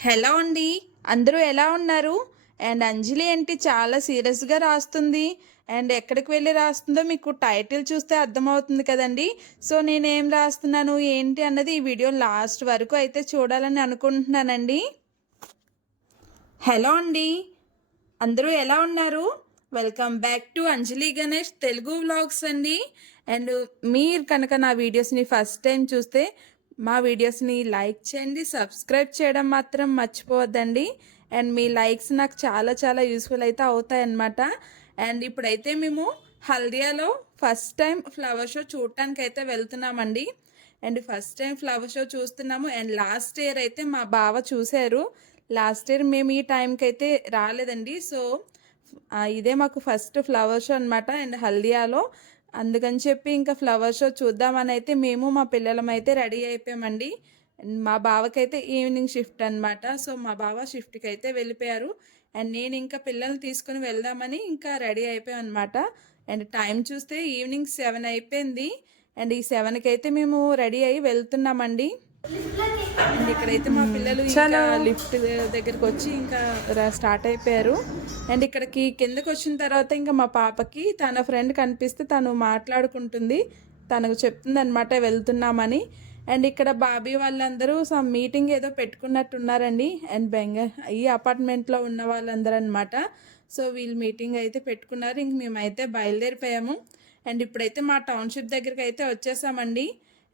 Hello అండి. అందరూ ఎలా ఉన్నారు? అండ్ అంజలి ఏంటి? చాలా సీరియస్గా రాస్తుంది. అండ్ ఎక్కడికి వెళ్ళి రాస్తుందో మీకు టైటిల్ చూస్తే అర్థమవుతుంది కదండి. సో నేను ఏం రాస్తున్నాను ఏంటి అన్నది ఈ వీడియో లాస్ట్ వరకు అయితే చూడాలని అనుకుంటున్నానండి. హలో అండి. అందరూ ఎలా ఉన్నారు? Welcome back to Anjali Ganesh Telugu vlogs అండి. అండ్ మీరు కనుక నా వీడియోస్ని ఫస్ట్ టైం చూస్తే మా వీడియోస్ని లైక్ చేయండి సబ్స్క్రైబ్ చేయడం మాత్రం మర్చిపోవద్దండి. అండ్ మీ లైక్స్ నాకు చాలా చాలా యూస్ఫుల్ అయితే అవుతాయన్నమాట. అండ్ ఇప్పుడైతే మేము హల్దియాలో ఫస్ట్ టైం ఫ్లవర్ షో చూడటానికి అయితే వెళ్తున్నామండి. And first time flower show చూస్తున్నాము. అండ్ లాస్ట్ ఇయర్ అయితే మా బావ చూశారు. లాస్ట్ ఇయర్ మేము ఈ టైంకి అయితే రాలేదండి. సో ఇదే మాకు ఫస్ట్ ఫ్లవర్ షో అనమాట అండ్ హల్దియాలో అందుకని చెప్పి ఇంకా ఫ్లవర్ షో చూద్దామని అయితే మేము మా పిల్లలం అయితే రెడీ అయిపోయామండి. మా బావకైతే ఈవినింగ్ షిఫ్ట్ అనమాట సో మా బావ షిఫ్ట్కి అయితే వెళ్ళిపోయారు. అండ్ నేను ఇంకా పిల్లల్ని తీసుకుని వెళ్దామని ఇంకా రెడీ అయిపోయాం అనమాట అండ్ టైం చూస్తే ఈవినింగ్ సెవెన్ అయిపోయింది. అండ్ ఈ సెవెన్కి అయితే మేము రెడీ అయ్యి వెళ్తున్నామండి. అండ్ ఇక్కడైతే మా పిల్లలు ఇంకా లిఫ్ట్ దగ్గరికి వచ్చి ఇంకా స్టార్ట్ అయిపోయారు. అండ్ ఇక్కడికి కిందకి వచ్చిన తర్వాత ఇంకా మా పాపకి తన ఫ్రెండ్ కనిపిస్తే తను మాట్లాడుకుంటుంది. తనకు చెప్తుంది అనమాట వెళ్తున్నామని. అండ్ ఇక్కడ బాబీ వాళ్ళందరూ సమ్ మీటింగ్ ఏదో పెట్టుకున్నట్టున్నారండి. అండ్ బెంగ ఈ అపార్ట్మెంట్లో ఉన్న వాళ్ళందరూ అనమాట సో వీళ్ళు మీటింగ్ అయితే పెట్టుకున్నారు. ఇంక మేమైతే బయలుదేరిపోయాము. అండ్ ఇప్పుడైతే మా టౌన్షిప్ దగ్గరికి అయితే వచ్చేసామండి.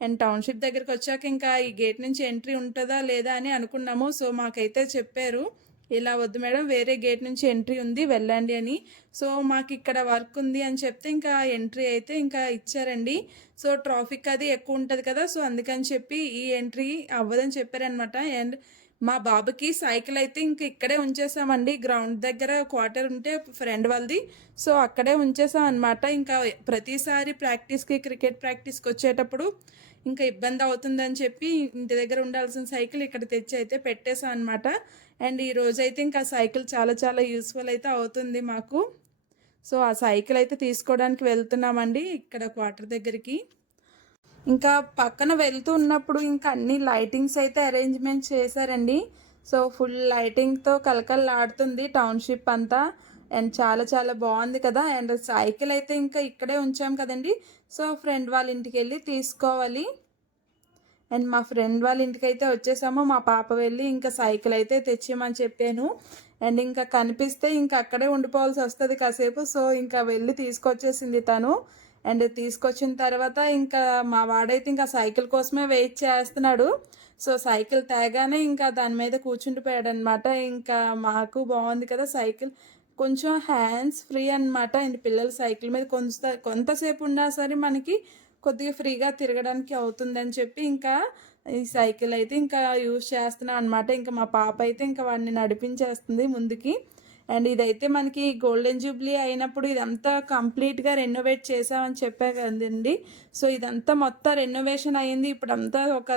అండ్ టౌన్షిప్ దగ్గరికి వచ్చాక ఇంకా ఈ గేట్ నుంచి ఎంట్రీ ఉంటుందా లేదా అని అనుకున్నాము. సో మాకైతే చెప్పారు ఇలా వద్దు మేడం వేరే గేట్ నుంచి ఎంట్రీ ఉంది వెళ్ళండి అని. సో మాకు ఇక్కడ వర్క్ ఉంది అని చెప్తే ఇంకా ఎంట్రీ అయితే ఇంకా ఇచ్చారండి. సో ట్రాఫిక్ అది ఎక్కువ ఉంటుంది కదా సో అందుకని చెప్పి ఈ ఎంట్రీ అవ్వదని చెప్పారనమాట అండ్ మా బాబుకి సైకిల్ అయితే ఇంక ఇక్కడే ఉంచేసామండి. గ్రౌండ్ దగ్గర క్వార్టర్ ఉంటే ఫ్రెండ్ వాళ్ళది. సో అక్కడే ఉంచేసాం అనమాట ఇంకా ప్రతిసారి ప్రాక్టీస్కి క్రికెట్ ప్రాక్టీస్కి వచ్చేటప్పుడు ఇంకా ఇబ్బంది అవుతుందని చెప్పి ఇంటి దగ్గర ఉండాల్సిన సైకిల్ ఇక్కడ తెచ్చి అయితే పెట్టేశాం అనమాట అండ్ ఈ రోజైతే ఇంకా సైకిల్ చాలా చాలా యూస్ఫుల్ అయితే అవుతుంది మాకు. సో ఆ సైకిల్ అయితే తీసుకోవడానికి వెళ్తున్నామండి ఇక్కడ క్వార్టర్ దగ్గరికి. ఇంకా పక్కన వెళ్తూ ఉన్నప్పుడు ఇంకా అన్ని లైటింగ్స్ అయితే అరేంజ్మెంట్ చేశారండి. సో ఫుల్ లైటింగ్తో కలకలలాడుతుంది టౌన్షిప్ అంతా. అండ్ చాలా చాలా బాగుంది కదా. అండ్ సైకిల్ అయితే ఇంకా ఇక్కడే ఉంచాం కదండి. సో ఫ్రెండ్ వాళ్ళ ఇంటికి వెళ్ళి తీసుకోవాలి. అండ్ మా ఫ్రెండ్ వాళ్ళ ఇంటికి అయితే వచ్చేసాము. మా పాప వెళ్ళి ఇంకా సైకిల్ అయితే తెచ్చేయమని చెప్పాను. అండ్ ఇంకా కనిపిస్తే ఇంకా అక్కడే ఉండిపోవాల్సి వస్తుంది కాసేపు. సో ఇంకా వెళ్ళి తీసుకొచ్చేసింది తను. అండ్ తీసుకొచ్చిన తర్వాత ఇంకా మా వాడైతే ఇంకా సైకిల్ కోసమే వెయిట్ చేస్తున్నాడు. సో సైకిల్ తేగానే ఇంకా దాని మీద కూర్చుండిపోయాడు అనమాట ఇంకా మాకు బాగుంది కదా సైకిల్. కొంచెం హ్యాండ్స్ ఫ్రీ అనమాట అండ్ పిల్లలు సైకిల్ మీద కొంత కొంతసేపు ఉన్నా సరే మనకి కొద్దిగా ఫ్రీగా తిరగడానికి అవుతుందని చెప్పి ఇంకా ఈ సైకిల్ అయితే ఇంకా యూజ్ చేస్తున్నాం అనమాట ఇంకా మా పాప అయితే ఇంకా వాడిని నడిపించేస్తుంది ముందుకి. అండ్ ఇదైతే మనకి గోల్డెన్ జూబ్లీ అయినప్పుడు ఇదంతా కంప్లీట్గా రెనోవేట్ చేసామని చెప్పా కదండి. సో ఇదంతా మొత్తం రెనోవేషన్ అయింది. ఇప్పుడంతా ఒక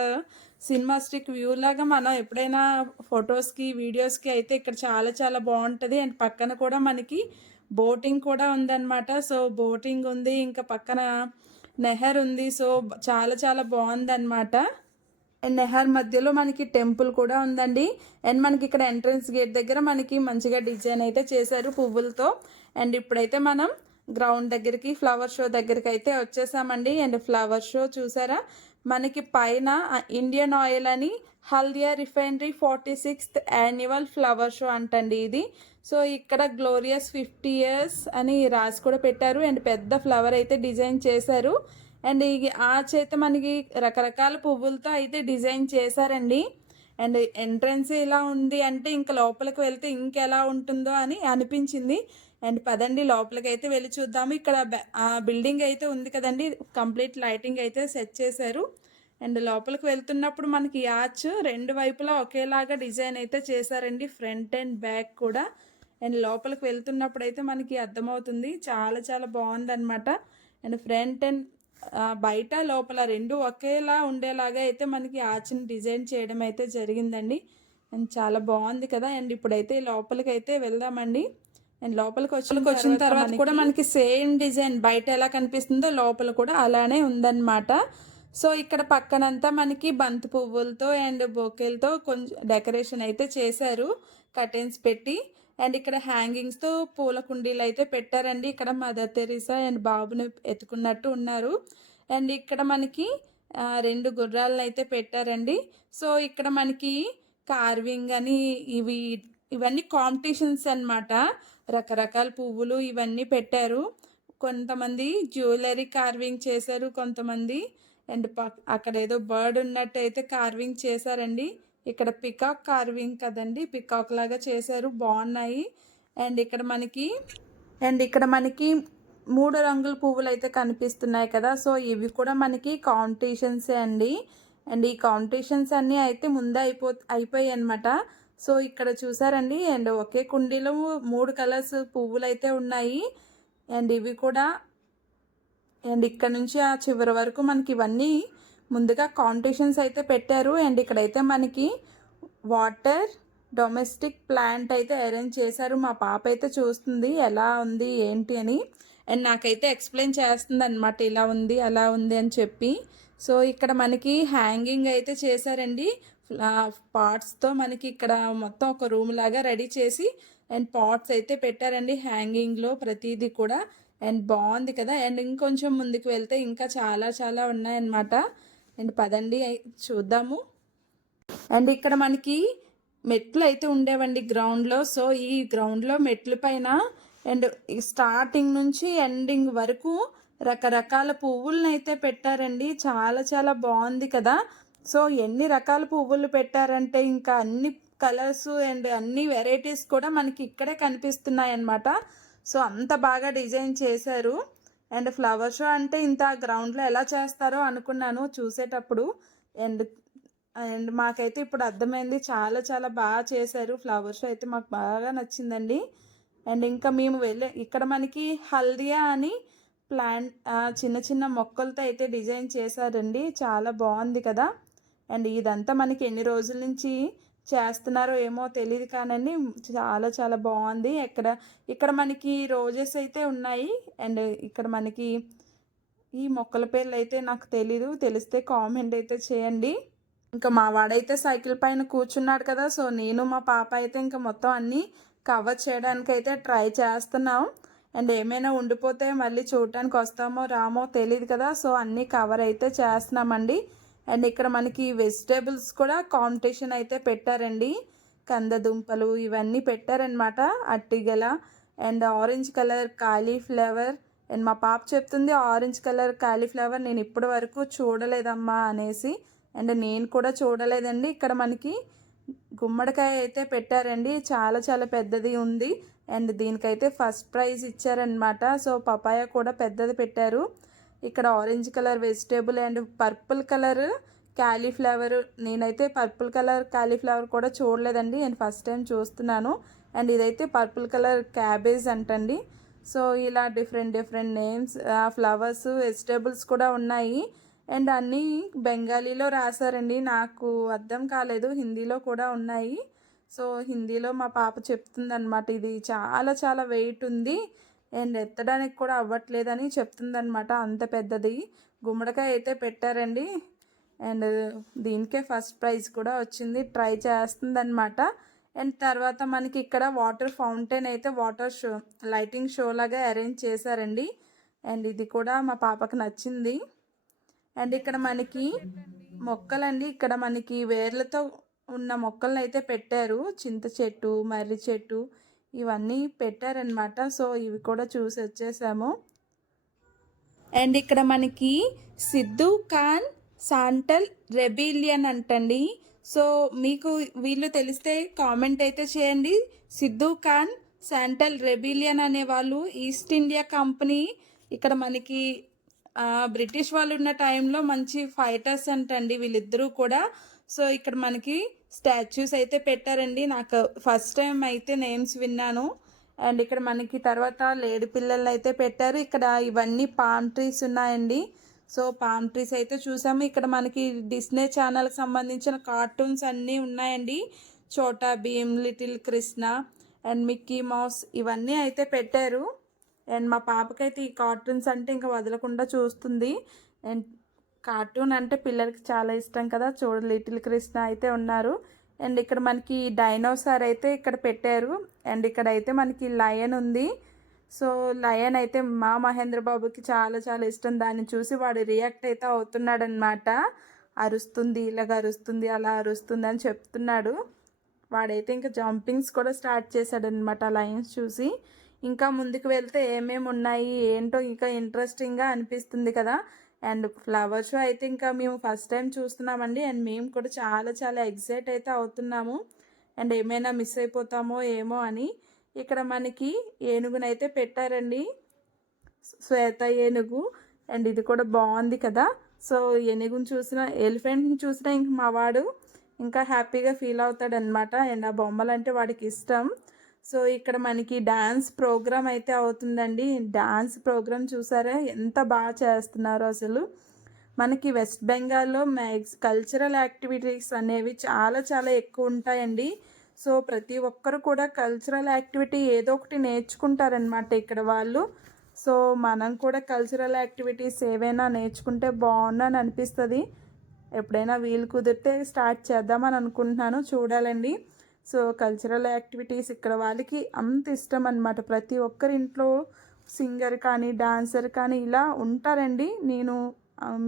సినిమాస్టిక్ వ్యూ లాగా మనం ఎప్పుడైనా ఫొటోస్కి వీడియోస్కి అయితే ఇక్కడ చాలా చాలా బాగుంటుంది. అండ్ పక్కన కూడా మనకి బోటింగ్ కూడా ఉందన్నమాట. సో బోటింగ్ ఉంది ఇంకా పక్కన నెహర్ ఉంది. సో చాలా చాలా బాగుందన్నమాట. అండ్ నెహర్ మధ్యలో మనకి టెంపుల్ కూడా ఉందండి. అండ్ మనకి ఇక్కడ ఎంట్రన్స్ గేట్ దగ్గర మనకి మంచిగా డిజైన్ అయితే చేశారు పువ్వులతో. అండ్ ఇప్పుడైతే మనం గ్రౌండ్ దగ్గరికి ఫ్లవర్ షో దగ్గరికి అయితే వచ్చేసామండి. అండ్ ఫ్లవర్ షో చూసారా? మనకి పైన ఇండియన్ ఆయిల్ అని Haldia refinery forty sixth annual flower show అంటండి ఇది. సో ఇక్కడ గ్లోరియస్ ఫిఫ్టీ ఇయర్స్ అని రాసి కూడా పెట్టారు. అండ్ పెద్ద ఫ్లవర్ అయితే డిజైన్ చేశారు. అండ్ ఈ ఆర్చ్ అయితే మనకి రకరకాల పువ్వులతో అయితే డిజైన్ చేశారండి. అండ్ ఎంట్రన్స్ ఇలా ఉంది అంటే ఇంకా లోపలికి వెళ్తే ఇంకెలా ఉంటుందో అని అనిపించింది. అండ్ పదండి లోపలికి అయితే వెళ్ళి చూద్దాము. ఇక్కడ ఆ బిల్డింగ్ అయితే ఉంది కదండి. కంప్లీట్ లైటింగ్ అయితే సెట్ చేశారు. అండ్ లోపలికి వెళ్తున్నప్పుడు మనకి యాచ్ రెండు వైపులా ఒకేలాగా డిజైన్ అయితే చేశారండి. ఫ్రంట్ అండ్ బ్యాక్ కూడా. అండ్ లోపలికి వెళ్తున్నప్పుడు అయితే మనకి అర్థమవుతుంది. చాలా చాలా బాగుందన్నమాట. అండ్ ఫ్రంట్ అండ్ బయట లోపల రెండు ఒకేలా ఉండేలాగా అయితే మనకి ఆర్చ్ని డిజైన్ చేయడం అయితే జరిగిందండి. అండ్ చాలా బాగుంది కదా. అండ్ ఇప్పుడైతే లోపలికి అయితే వెళ్దామండి. అండ్ లోపలికి వచ్చిన వచ్చిన తర్వాత కూడా మనకి సేమ్ డిజైన్ బయట ఎలా కనిపిస్తుందో లోపల కూడా అలానే ఉందన్నమాట. సో ఇక్కడ పక్కనంతా మనకి బంతి పువ్వులతో అండ్ బొకేలతో కొంచెం డెకరేషన్ అయితే చేశారు కర్టెన్స్ పెట్టి. అండ్ ఇక్కడ హ్యాంగింగ్స్తో పూల కుండీలు అయితే పెట్టారండి. ఇక్కడ మదర్ తెరీసా అండ్ బాబుని ఎత్తుకున్నట్టు ఉన్నారు. అండ్ ఇక్కడ మనకి రెండు గుర్రాలను అయితే పెట్టారండి. సో ఇక్కడ మనకి కార్వింగ్ అని ఇవి ఇవన్నీ కాంపిటీషన్స్ అన్నమాట. రకరకాల పువ్వులు ఇవన్నీ పెట్టారు. కొంతమంది జ్యువెలరీ కార్వింగ్ చేశారు కొంతమంది అండ్ అక్కడ ఏదో బర్డ్ ఉన్నట్టు అయితే కార్వింగ్ చేశారండి. ఇక్కడ పికాక్ కార్వింగ్ కదండి పికాక్ లాగా చేశారు బాగున్నాయి. అండ్ ఇక్కడ మనకి అండ్ ఇక్కడ మనకి మూడు రంగుల పువ్వులు అయితే కనిపిస్తున్నాయి కదా సో ఇవి కూడా మనకి కాంపిటీషన్సే అండి. అండ్ ఈ కాంపిటీషన్స్ అన్నీ అయితే ముందే అయిపో అయిపోయాయి అనమాట సో ఇక్కడ చూసారండి అండ్ ఒకే కుండీలో మూడు కలర్స్ పువ్వులు అయితే ఉన్నాయి. అండ్ ఇవి కూడా అండ్ ఇక్కడ నుంచి ఆ చివరి వరకు మనకి ఇవన్నీ ముందుగా కాంపిటీషన్స్ అయితే పెట్టారు. అండ్ ఇక్కడైతే మనకి వాటర్ డొమెస్టిక్ ప్లాంట్ అయితే అరేంజ్ చేశారు. మా పాప అయితే చూస్తుంది ఎలా ఉంది ఏంటి అని. అండ్ నాకైతే ఎక్స్ప్లెయిన్ చేస్తుంది అనమాట ఇలా ఉంది అలా ఉంది అని చెప్పి. సో ఇక్కడ మనకి హ్యాంగింగ్ అయితే చేశారండి. పార్ట్స్తో మనకి ఇక్కడ మొత్తం ఒక రూమ్ లాగా రెడీ చేసి అండ్ పాట్స్ అయితే పెట్టారండి హ్యాంగింగ్లో ప్రతిదీ కూడా. అండ్ బాగుంది కదా. అండ్ ఇంకొంచెం ముందుకు వెళ్తే ఇంకా చాలా చాలా ఉన్నాయన్నమాట. అండ్ పదండి చూద్దాము. అండ్ ఇక్కడ మనకి మెట్లు అయితే ఉండేవండి గ్రౌండ్లో. సో ఈ గ్రౌండ్లో మెట్ల పైన అండ్ ఈ స్టార్టింగ్ నుంచి ఎండింగ్ వరకు రకరకాల పువ్వులను అయితే పెట్టారండి. చాలా చాలా బాగుంది కదా. సో ఎన్ని రకాల పువ్వులు పెట్టారంటే ఇంకా అన్ని కలర్స్ అండ్ అన్ని వెరైటీస్ కూడా మనకి ఇక్కడే కనిపిస్తున్నాయి అన్నమాట సో అంత బాగా డిజైన్ చేశారు. అండ్ ఫ్లవర్ షో అంటే ఇంత గ్రౌండ్లో ఎలా చేస్తారో అనుకున్నాను చూసేటప్పుడు. అండ్ అండ్ మాకైతే ఇప్పుడు అర్థమైంది చాలా చాలా బాగా చేశారు. ఫ్లవర్ షో అయితే మాకు బాగా నచ్చిందండి. అండ్ ఇంకా మేము వెళ్ళే ఇక్కడ మనకి హల్దియా అని ప్లాంట్ చిన్న చిన్న మొక్కలతో అయితే డిజైన్ చేశారండి. చాలా బాగుంది కదా. అండ్ ఇదంతా మనకి ఎన్ని రోజుల నుంచి చేస్తున్నారో ఏమో తెలియదు కానండి. చాలా చాలా బాగుంది. ఎక్కడ ఇక్కడ మనకి రోజెస్ అయితే ఉన్నాయి. అండ్ ఇక్కడ మనకి ఈ మొక్కల పేర్లు అయితే నాకు తెలీదు. తెలిస్తే కామెంట్ అయితే చేయండి. ఇంకా మా వాడైతే సైకిల్ పైన కూర్చున్నాడు కదా. సో నేను మా పాప అయితే ఇంకా మొత్తం అన్నీ కవర్ చేయడానికి అయితే ట్రై చేస్తున్నాం. అండ్ ఏమైనా ఉండిపోతే మళ్ళీ చూడటానికి వస్తామో రామో తెలియదు కదా. సో అన్నీ కవర్ అయితే చేస్తున్నామండి. అండ్ ఇక్కడ మనకి వెజిటేబుల్స్ కూడా కాంపిటీషన్ అయితే పెట్టారండి. కందదుంపలు ఇవన్నీ పెట్టారనమాట అట్టిగల and orange colour cauliflower. And మా పాప చెప్తుంది ఆరెంజ్ కలర్ కాలీఫ్లవర్ నేను ఇప్పటి వరకు చూడలేదమ్మా అనేసి. అండ్ నేను కూడా చూడలేదండి. ఇక్కడ మనకి గుమ్మడికాయ అయితే పెట్టారండి. చాలా చాలా పెద్దది ఉంది. అండ్ దీనికైతే ఫస్ట్ ప్రైజ్ ఇచ్చారనమాట సో పపాయ కూడా పెద్దది పెట్టారు. ఇక్కడ orange colour vegetable and purple colour cauliflower నేనైతే పర్పుల్ కలర్ క్యాలీఫ్లవర్ కూడా చూడలేదండి. నేను ఫస్ట్ టైం చూస్తున్నాను. అండ్ ఇదైతే పర్పుల్ కలర్ క్యాబేజ్ అంటండి. సో ఇలా different different names flowers vegetables కూడా ఉన్నాయి. అండ్ అన్నీ బెంగాలీలో రాశారండి. నాకు అర్థం కాలేదు. హిందీలో కూడా ఉన్నాయి. సో హిందీలో మా పాప చెప్తుందన్నమాట. ఇది చాలా చాలా వెయిట్ ఉంది. అండ్ ఎత్తడానికి కూడా అవ్వట్లేదని చెప్తుందనమాట అంత పెద్దది. గుమ్మడికాయ అయితే పెట్టారండి. అండ్ దీనికే ఫస్ట్ ప్రైజ్ కూడా వచ్చింది. ట్రై చేస్తుందనమాట అండ్ తర్వాత మనకి ఇక్కడ వాటర్ ఫౌంటైన్ అయితే వాటర్ షో లైటింగ్ షో లాగా అరేంజ్ చేశారండి. అండ్ ఇది కూడా మా పాపకు నచ్చింది. అండ్ ఇక్కడ మనకి మొక్కలండి. ఇక్కడ మనకి వేర్లతో ఉన్న మొక్కలను అయితే పెట్టారు. చింత చెట్టు మర్రి చెట్టు ఇవన్నీ పెట్టారనమాట సో ఇవి కూడా చూసి వచ్చేసాము. అండ్ ఇక్కడ మనకి సిద్ధు ఖాన్ సాంటల్ రెబిలియన్ అంటండి. సో మీకు వీళ్ళు తెలిస్తే కామెంట్ అయితే చేయండి. సిద్ధు ఖాన్ శాంటల్ రెబిలియన్ అనే వాళ్ళు ఈస్ట్ ఇండియా కంపెనీ. ఇక్కడ మనకి బ్రిటిష్ వాళ్ళు ఉన్న టైంలో మంచి ఫైటర్స్ అంటండి వీళ్ళిద్దరూ కూడా. సో ఇక్కడ మనకి స్టాచ్యూస్ అయితే పెట్టారండి. నాకు ఫస్ట్ టైం అయితే నేమ్స్ విన్నాను. అండ్ ఇక్కడ మనకి తర్వాత లేడి పిల్లలు అయితే పెట్టారు. ఇక్కడ ఇవన్నీ పామ్ ట్రీస్ ఉన్నాయండి. సో పామ్ ట్రీస్ అయితే చూసాము. ఇక్కడ మనకి డిస్నే ఛానల్కి సంబంధించిన కార్టూన్స్ అన్నీ ఉన్నాయండి. Chhota Bheem little Krishna and Mickey Mouse ఇవన్నీ అయితే పెట్టారు. అండ్ మా పాపకైతే ఈ కార్టూన్స్ అంటే ఇంకా వదలకుండా చూస్తుంది. అండ్ కార్టూన్ అంటే పిల్లలకి చాలా ఇష్టం కదా. చూడ లిటిల్ కృష్ణ అయితే ఉన్నారు. అండ్ ఇక్కడ మనకి డైనోసార్ అయితే ఇక్కడ పెట్టారు. అండ్ ఇక్కడ అయితే మనకి లయన్ ఉంది. సో లయన్ అయితే మా మహేంద్ర బాబుకి చాలా చాలా ఇష్టం. దాన్ని చూసి వాడు రియాక్ట్ అయితే అవుతున్నాడనమాట అరుస్తుంది ఇలాగ అరుస్తుంది అలా అరుస్తుంది అని చెప్తున్నాడు. వాడైతే ఇంకా జంపింగ్స్ కూడా స్టార్ట్ చేశాడనమాట లయన్స్ చూసి. ఇంకా ముందుకు వెళ్తే ఏమేమి ఉన్నాయి ఏంటో ఇంకా ఇంట్రెస్టింగ్గా అనిపిస్తుంది కదా. అండ్ ఫ్లవర్ షో అయితే ఇంకా మేము ఫస్ట్ టైం చూస్తున్నామండి. అండ్ మేము కూడా చాలా చాలా ఎగ్జైట్ అయితే అవుతున్నాము. అండ్ ఏమైనా మిస్ అయిపోతామో ఏమో అని ఇక్కడ మనకి ఏనుగునైతే పెట్టారండి. శ్వేత ఏనుగు. అండ్ ఇది కూడా బాగుంది కదా. సో ఏనుగుని చూసిన ఎలిఫెంట్ని చూసిన ఇంక మా వాడు ఇంకా హ్యాపీగా ఫీల్ అవుతాడనమాట అండ్ ఆ బొమ్మలు అంటే వాడికి ఇష్టం. సో ఇక్కడ మనకి డ్యాన్స్ ప్రోగ్రామ్ అయితే అవుతుందండి. డ్యాన్స్ ప్రోగ్రామ్ చూసారా? ఎంత బాగా చేస్తున్నారు అసలు. మనకి వెస్ట్ బెంగాల్లో మ్యాక్స్ కల్చరల్ యాక్టివిటీస్ అనేవి చాలా చాలా ఎక్కువ ఉంటాయండి. సో ప్రతి ఒక్కరు కూడా కల్చరల్ యాక్టివిటీ ఏదో ఒకటి నేర్చుకుంటారనమాట ఇక్కడ వాళ్ళు. సో మనం కూడా కల్చరల్ యాక్టివిటీస్ ఏవైనా నేర్చుకుంటే బాగుందని అనిపిస్తుంది. ఎప్పుడైనా వీలు కుదిరితే స్టార్ట్ చేద్దామని అనుకుంటున్నాను. చూడాలండి. సో కల్చరల్ యాక్టివిటీస్ ఇక్కడ వాళ్ళకి అంత ఇష్టం అనమాట ప్రతి ఒక్కరి ఇంట్లో సింగర్ కానీ డాన్సర్ కానీ ఇలా ఉంటారండి. నేను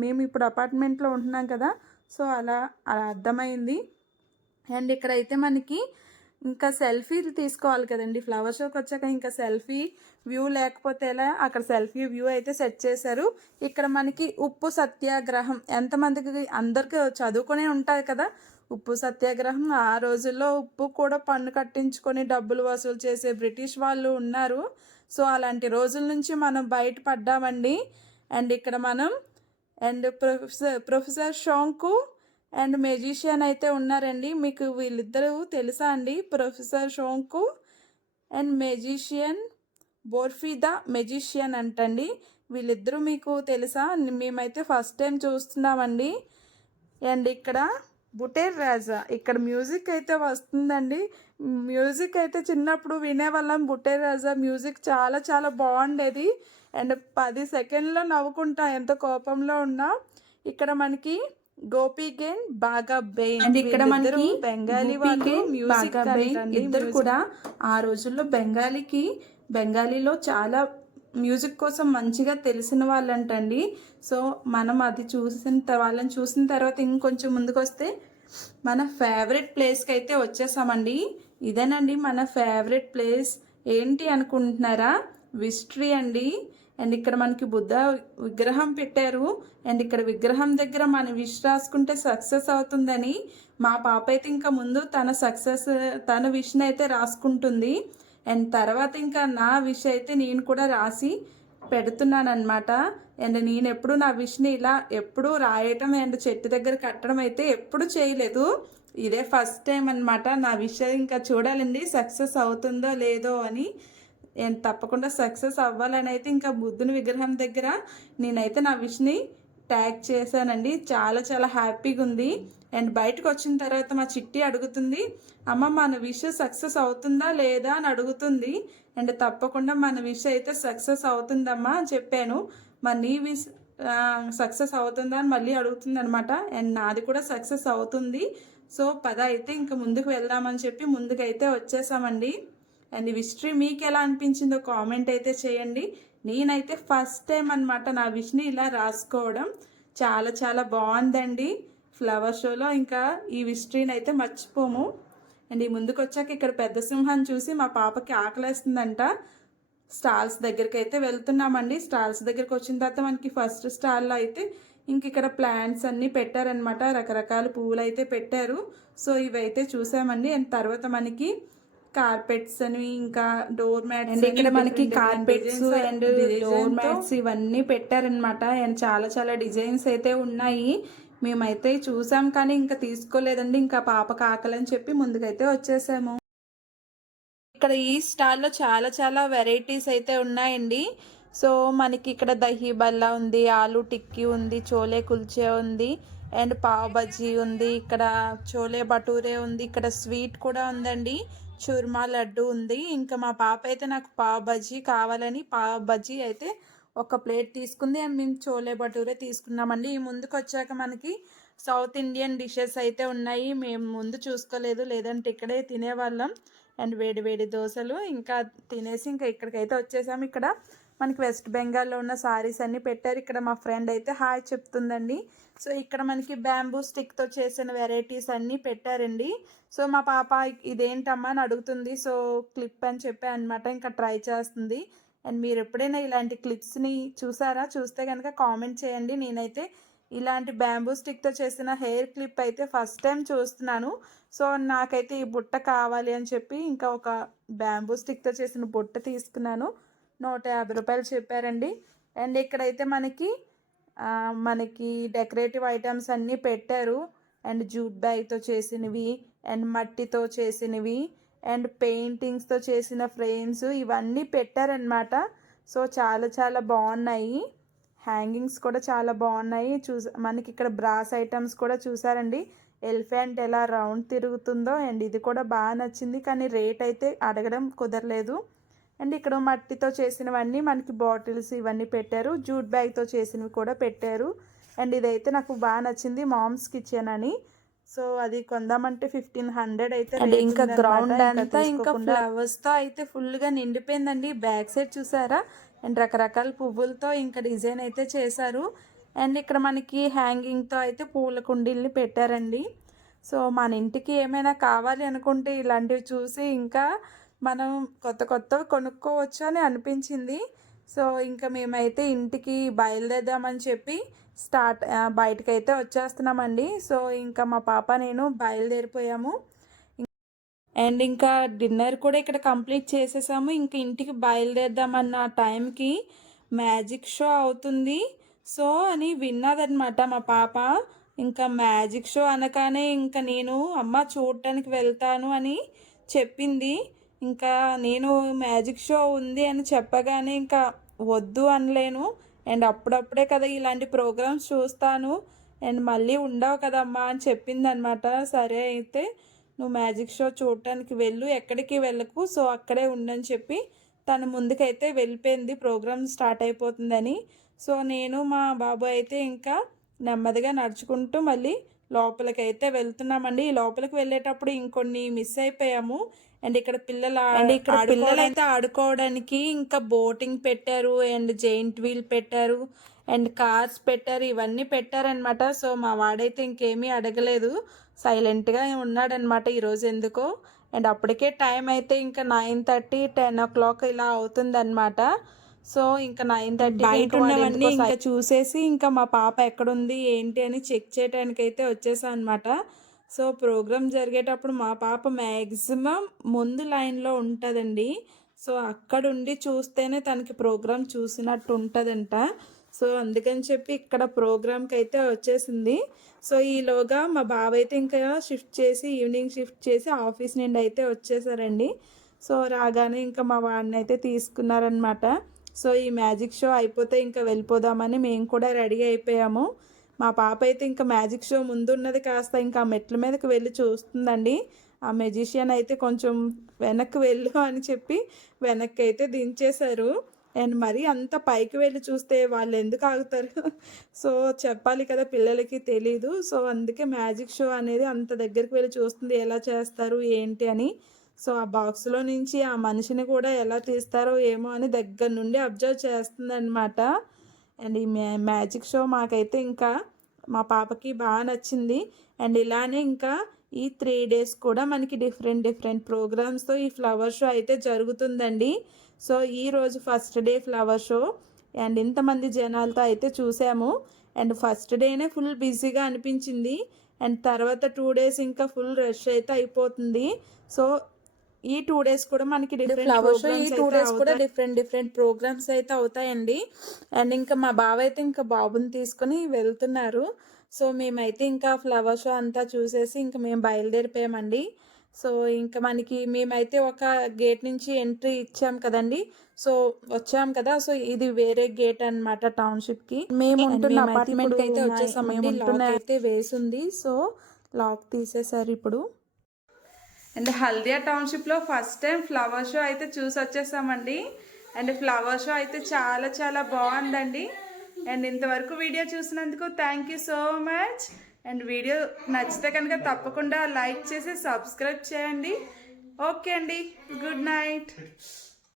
మేము ఇప్పుడు అపార్ట్మెంట్లో ఉంటున్నాం కదా సో అలా అలా అర్థమైంది. అండ్ ఇక్కడైతే మనకి ఇంకా సెల్ఫీలు తీసుకోవాలి కదండి. ఫ్లవర్ షోకి వచ్చాక ఇంకా సెల్ఫీ వ్యూ లేకపోతే ఎలా అక్కడ సెల్ఫీ వ్యూ అయితే సెట్ చేశారు. ఇక్కడ మనకి ఉప్పు సత్యాగ్రహం ఎంతమందికి అందరికీ చదువుకునే ఉంటుంది కదా ఉప్పు సత్యాగ్రహం. ఆ రోజుల్లో ఉప్పు కూడా పన్ను కట్టించుకొని డబ్బులు వసూలు చేసే బ్రిటిష్ వాళ్ళు ఉన్నారు. సో అలాంటి రోజుల నుంచి మనం బయటపడ్డామండి అండ్ ఇక్కడ మనం and professor professor Shonku and magician అయితే ఉన్నారండి. మీకు వీళ్ళిద్దరూ తెలుసా అండి? ప్రొఫెసర్ షోంకు అండ్ మెజిషియన్ బోర్ఫీదా మెజిషియన్ అంటండి. వీళ్ళిద్దరూ మీకు తెలుసా? మేమైతే ఫస్ట్ టైం చూస్తున్నామండి. అండ్ ఇక్కడ బుటేర్ రాజా ఇక్కడ మ్యూజిక్ అయితే వస్తుందండి. మ్యూజిక్ అయితే చిన్నప్పుడు వినేవాళ్ళం. బుటేర్ రాజా మ్యూజిక్ చాలా చాలా బాగుండేది. అండ్ పది సెకండ్లో నవ్వుకుంటా ఎంత కోపంలో ఉన్నా. ఇక్కడ మనకి గోపి గేన్ బాగా బెయిన్. అండ్ ఇక్కడ మనకి బెంగాలీ వాళ్ళు మ్యూజిక్ ఇద్దరు కూడా ఆ రోజుల్లో బెంగాలీకి బెంగాలీలో చాలా మ్యూజిక్ కోసం మంచిగా తెలిసిన వాళ్ళంటండి. సో మనం అది చూసిన వాళ్ళని చూసిన తర్వాత ఇంకొంచెం ముందుకు వస్తే మన ఫేవరెట్ ప్లేస్కి అయితే వచ్చేసామండి. ఇదేనండి మన ఫేవరెట్ ప్లేస్ ఏంటి అనుకుంటున్నారా? విస్ట్రీ అండి. అండ్ ఇక్కడ మనకి బుద్ధ విగ్రహం పెట్టారు. అండ్ ఇక్కడ విగ్రహం దగ్గర మన విష్ రాసుకుంటే సక్సెస్ అవుతుందని. మా పాప అయితే ఇంకా ముందు తన సక్సెస్ తన విష్ని అయితే రాసుకుంటుంది. అండ్ తర్వాత ఇంకా నా విష్ అయితే నేను కూడా రాసి పెడుతున్నాను అనమాట అండ్ నేను ఎప్పుడు నా విష్ని ఇలా ఎప్పుడు రాయటం అండ్ చెట్టు దగ్గర కట్టడం అయితే ఎప్పుడు చేయలేదు. ఇదే ఫస్ట్ టైం అనమాట నా విషయం ఇంకా చూడాలండి. సక్సెస్ అవుతుందో లేదో అని. నేను తప్పకుండా సక్సెస్ అవ్వాలని అయితే ఇంకా బుద్ధుని విగ్రహం దగ్గర నేనైతే నా విష్ని ట్యాగ్ చేశానండి. చాలా చాలా హ్యాపీగా ఉంది. అండ్ బయటకు వచ్చిన తర్వాత మా చిట్టి అడుగుతుంది అమ్మ మన విష్ సక్సెస్ అవుతుందా లేదా? అని అడుగుతుంది. అండ్ తప్పకుండా మన విష్ అయితే సక్సెస్ అవుతుందమ్మా అని చెప్పాను. మరి నీ సక్సెస్ అవుతుందా అని మళ్ళీ అడుగుతుంది అనమాట అండ్ నాది కూడా సక్సెస్ అవుతుంది. సో పద అయితే ఇంకా ముందుకు వెళ్దామని చెప్పి ముందుకైతే వచ్చేసామండి. అండ్ ఈ విస్ట్రీ మీకు ఎలా అనిపించిందో కామెంట్ అయితే చేయండి. నేనైతే ఫస్ట్ టైం అనమాట నా విష్ని ఇలా రాసుకోవడం. చాలా చాలా బాగుందండి. ఫ్లవర్ షోలో ఇంకా ఈ విస్ట్రీని అయితే మర్చిపోము. అండ్ ఈ ముందుకు వచ్చాక ఇక్కడ పెద్ద సింహాన్ని చూసి మా పాపకి ఆకలేస్తుందంట. స్టాల్స్ దగ్గరికి అయితే వెళ్తున్నామండి. స్టాల్స్ దగ్గరికి వచ్చిన తర్వాత మనకి ఫస్ట్ స్టాల్లో అయితే ఇంక ఇక్కడ ప్లాంట్స్ అన్నీ పెట్టారనమాట రకరకాల పువ్వులు అయితే పెట్టారు. సో ఇవైతే చూసామండి. అండ్ తర్వాత మనకి కార్పెట్స్ అని ఇంకా డోర్ మ్యాట్స్ అండ్ ఇక్కడ మనకి కార్పెట్స్ అండ్ డోర్ మ్యాట్స్ ఇవన్నీ పెట్టారనమాట అండ్ చాలా చాలా డిజైన్స్ అయితే ఉన్నాయి. మేమైతే చూసాం కానీ ఇంకా తీసుకోలేదండి. ఇంకా పాప కాకలని చెప్పి ముందుకైతే వచ్చేసాము. ఇక్కడ ఈ స్టాల్లో చాలా చాలా వెరైటీస్ అయితే ఉన్నాయండి. సో మనకి ఇక్కడ దహీ బల్లా ఉంది ఆలు టిక్కీ ఉంది చోలే కుల్చే ఉంది అండ్ పావ్ బజ్జీ ఉంది ఇక్కడ చోలే భటూరే ఉంది ఇక్కడ స్వీట్ కూడా ఉందండి చూర్మా లడ్డు ఉంది. ఇంకా మా పాప అయితే నాకు పావ్ బజ్జీ కావాలని పావ్ బజ్జీ అయితే ఒక ప్లేట్ తీసుకుంది అండ్ మేము చోలే భటూరే తీసుకున్నామండి. ఈ ముందుకు వచ్చాక మనకి సౌత్ ఇండియన్ డిషెస్ అయితే ఉన్నాయి మేము ముందు చూసుకోలేదు లేదంటే ఇక్కడే తినేవాళ్ళం. అండ్ వేడి వేడి దోశలు ఇంకా తినేసి ఇంకా ఇక్కడికైతే వచ్చేసాము. ఇక్కడ మనకి వెస్ట్ బెంగాల్లో ఉన్న సారీస్ అన్నీ పెట్టారు. ఇక్కడ మా ఫ్రెండ్ అయితే హాయ్ చెప్తుందండి. సో ఇక్కడ మనకి బ్యాంబూ స్టిక్తో చేసిన వెరైటీస్ అన్నీ పెట్టారండి. సో మా పాప ఇదేంటమ్మా అని అడుగుతుంది. సో క్లిప్ అని చెప్పి అనమాట ఇంకా ట్రై చేస్తుంది. అండ్ మీరు ఎప్పుడైనా ఇలాంటి క్లిప్స్ని చూసారా? చూస్తే కనుక కామెంట్ చేయండి. నేనైతే ఇలాంటి బ్యాంబూ స్టిక్తో చేసిన హెయిర్ క్లిప్ అయితే ఫస్ట్ టైం చూస్తున్నాను. సో నాకైతే ఈ బుట్ట కావాలి అని చెప్పి ఇంకా ఒక బ్యాంబూ స్టిక్తో చేసిన బుట్ట తీసుకున్నాను. నూట యాభై రూపాయలు చెప్పారండి. అండ్ ఇక్కడైతే మనకి మనకి డెకరేటివ్ ఐటమ్స్ అన్నీ పెట్టారు. అండ్ జూట్ బ్యాగ్తో చేసినవి అండ్ మట్టితో చేసినవి అండ్ పెయింటింగ్స్తో చేసిన ఫ్రేమ్స్ ఇవన్నీ పెట్టారనమాట సో చాలా చాలా బాగున్నాయి. హ్యాంగింగ్స్ కూడా చాలా బాగున్నాయి. చూ మనకి ఇక్కడ బ్రాస్ ఐటమ్స్ కూడా చూసారండి. ఎలిఫెంట్ ఎలా రౌండ్ తిరుగుతుందో అండ్ ఇది కూడా బాగా నచ్చింది. కానీ రేట్ అయితే అడగడం కుదరలేదు. అండ్ ఇక్కడ మట్టితో చేసినవన్నీ మనకి బాటిల్స్ ఇవన్నీ పెట్టారు. జూట్ బ్యాగ్తో చేసినవి కూడా పెట్టారు. అండ్ ఇదైతే నాకు బాగా నచ్చింది మామ్స్ కిచెన్ అని. సో అది కొందామంటే ఫిఫ్టీన్ హండ్రెడ్ అయితే ఇంకా ఇంకా అంతా ఇంకా తీసుకోకుండా flowers తో అయితే ఫుల్గా నిండిపోయిందండి. బ్యాక్ సైడ్ చూసారా? అండ్ రకరకాల పువ్వులతో ఇంకా డిజైన్ అయితే చేశారు. అండ్ ఇక్కడ మనకి హ్యాంగింగ్తో అయితే పూల కుండీల్ని పెట్టారండి. సో మన ఇంటికి ఏమైనా కావాలి అనుకుంటే ఇలాంటివి చూసి ఇంకా మనం కొత్త కొత్తవి కొనుక్కోవచ్చు అని అనిపించింది. సో ఇంకా మేమైతే ఇంటికి బయలుదేరదామని చెప్పి స్టార్ట్ ఆ, బయటకైతే వచ్చేస్తున్నామండి. సో ఇంకా మా పాప నేను బయలుదేరిపోయాము. అండ్ ఇంకా డిన్నర్ కూడా ఇక్కడ కంప్లీట్ చేసేసాము. ఇంకా ఇంటికి బయలుదేరదామన్న టైంకి మ్యాజిక్ షో అవుతుంది. సో అని విన్నదనమాట మా పాప. ఇంకా మ్యాజిక్ షో అనగానే ఇంకా నేను అమ్మ చూడటానికి వెళ్తాను అని చెప్పింది. ఇంకా నేను మ్యాజిక్ షో ఉంది అని చెప్పగానే ఇంకా వద్దు అనలేను. అండ్ అప్పుడప్పుడే కదా ఇలాంటి ప్రోగ్రామ్స్ చూస్తాను. అండ్ మళ్ళీ ఉండవు కదమ్మా అని చెప్పింది అనమాట సరే అయితే నువ్వు మ్యాజిక్ షో చూడటానికి వెళ్ళు ఎక్కడికి వెళ్ళకు సో అక్కడే ఉండని చెప్పి తను ముందుకైతే వెళ్ళిపోయింది. ప్రోగ్రామ్ స్టార్ట్ అయిపోతుందని. సో నేను మా బాబు అయితే ఇంకా నెమ్మదిగా నడుచుకుంటూ మళ్ళీ లోపలికి అయితే వెళ్తున్నామండి. ఈ లోపలికి వెళ్ళేటప్పుడు ఇంకొన్ని మిస్ అయిపోయాము. అండ్ ఇక్కడ పిల్లలు అండ్ ఇక్కడ పిల్లలు అయితే ఆడుకోవడానికి ఇంకా బోటింగ్ పెట్టారు. అండ్ జైంట్ వీల్ పెట్టారు. అండ్ కార్స్ పెట్టారు. ఇవన్నీ పెట్టారనమాట సో మా వాడైతే ఇంకేమీ అడగలేదు. సైలెంట్గా ఉన్నాడనమాట ఈరోజు ఎందుకో. అండ్ అప్పటికే టైం అయితే ఇంకా nine thirty ten o'clock ఇలా అవుతుందన్నమాట. సో ఇంకా నైన్ థర్టీ బయట ఉన్నవన్నీ ఇంకా చూసేసి ఇంకా మా పాప ఎక్కడుంది ఏంటి అని చెక్ చేయడానికి అయితే వచ్చేసా అనమాట సో ప్రోగ్రామ్ జరిగేటప్పుడు మా పాప మ్యాక్సిమం ముందు లైన్లో ఉంటుందండి. సో అక్కడ ఉండి చూస్తేనే తనకి ప్రోగ్రామ్ చూసినట్టు ఉంటుందంట. సో అందుకని చెప్పి ఇక్కడ ప్రోగ్రామ్కి అయితే వచ్చేసింది. సో ఈలోగా మా బావ అయితే ఇంకా షిఫ్ట్ చేసి ఈవినింగ్ షిఫ్ట్ చేసి ఆఫీస్ నుండి అయితే వచ్చేసారండి. సో రాగానే ఇంకా మా వాడిని అయితే తీసుకున్నారనమాట సో ఈ మ్యాజిక్ షో అయిపోతే ఇంకా వెళ్ళిపోదామని మేము కూడా రెడీ అయిపోయాము. మా పాప అయితే ఇంకా మ్యాజిక్ షో ముందున్నది కాస్త ఇంకా ఆ మెట్ల మీదకి వెళ్ళి చూస్తుందండి. ఆ మెజిషియన్ అయితే కొంచెం వెనక్కి వెళ్ళు అని చెప్పి వెనక్కి అయితే దించేశారు. అండ్ మరి అంత పైకి వెళ్ళి చూస్తే వాళ్ళు ఎందుకు ఆగుతారు? సో చెప్పాలి కదా పిల్లలకి తెలీదు. సో అందుకే మ్యాజిక్ షో అనేది అంత దగ్గరికి వెళ్ళి చూస్తుంది. ఎలా చేస్తారు? ఏంటి అని సో ఆ బాక్స్లో నుంచి ఆ మనిషిని కూడా ఎలా తీస్తారో ఏమో అని దగ్గర నుండి అబ్జర్వ్ చేస్తుంది అనమాట అండ్ ఈ మ్యా మ్యాజిక్ షో మాకైతే ఇంకా మా పాపకి బాగా నచ్చింది. అండ్ ఇలానే ఇంకా ఈ త్రీ డేస్ కూడా మనకి డిఫరెంట్ డిఫరెంట్ ప్రోగ్రామ్స్తో ఈ ఫ్లవర్ షో అయితే జరుగుతుందండి. సో ఈ రోజు first day flower show and ఇంతమంది జనాలతో అయితే చూసాము. అండ్ ఫస్ట్ డేనే ఫుల్ బిజీగా అనిపించింది. అండ్ తర్వాత టూ డేస్ ఇంకా ఫుల్ రష్ అయితే అయిపోతుంది. సో ఈ టూ డేస్ కూడా మనకి డిఫరెంట్ ఫ్లవర్ షో ఈ టూ డేస్ కూడా డిఫరెంట్ డిఫరెంట్ ప్రోగ్రామ్స్ అయితే అవుతాయండి. అండ్ ఇంకా మా బావ అయితే ఇంకా బాబుని తీసుకొని వెళ్తున్నారు. సో మేమైతే ఇంకా ఫ్లవర్ షో అంతా చూసేసి ఇంకా మేము బయలుదేరిపోయామండి. సో ఇంకా మనకి మేమైతే ఒక గేట్ నుంచి ఎంట్రీ ఇచ్చాం కదండి. సో వచ్చాం కదా. సో ఇది వేరే గేట్ అనమాట టౌన్షిప్కి. మేము ఉంటున్న కి అయితే. మేము ఉంటున్న లాక్ అయితే వేసింది. సో లాక్ తీసేశారు ఇప్పుడు. అండ్ హల్దియా టౌన్షిప్లో ఫస్ట్ టైం ఫ్లవర్ షో అయితే చూసి వచ్చేసామండి. అండ్ ఫ్లవర్ షో అయితే చాలా చాలా బాగుందండి. అండ్ ఇంతవరకు వీడియో చూసినందుకు thank you so much. And video నచ్చితే కనుక తప్పకుండా లైక్ చేసి సబ్స్క్రైబ్ చేయండి. ఓకే అండి. Good night.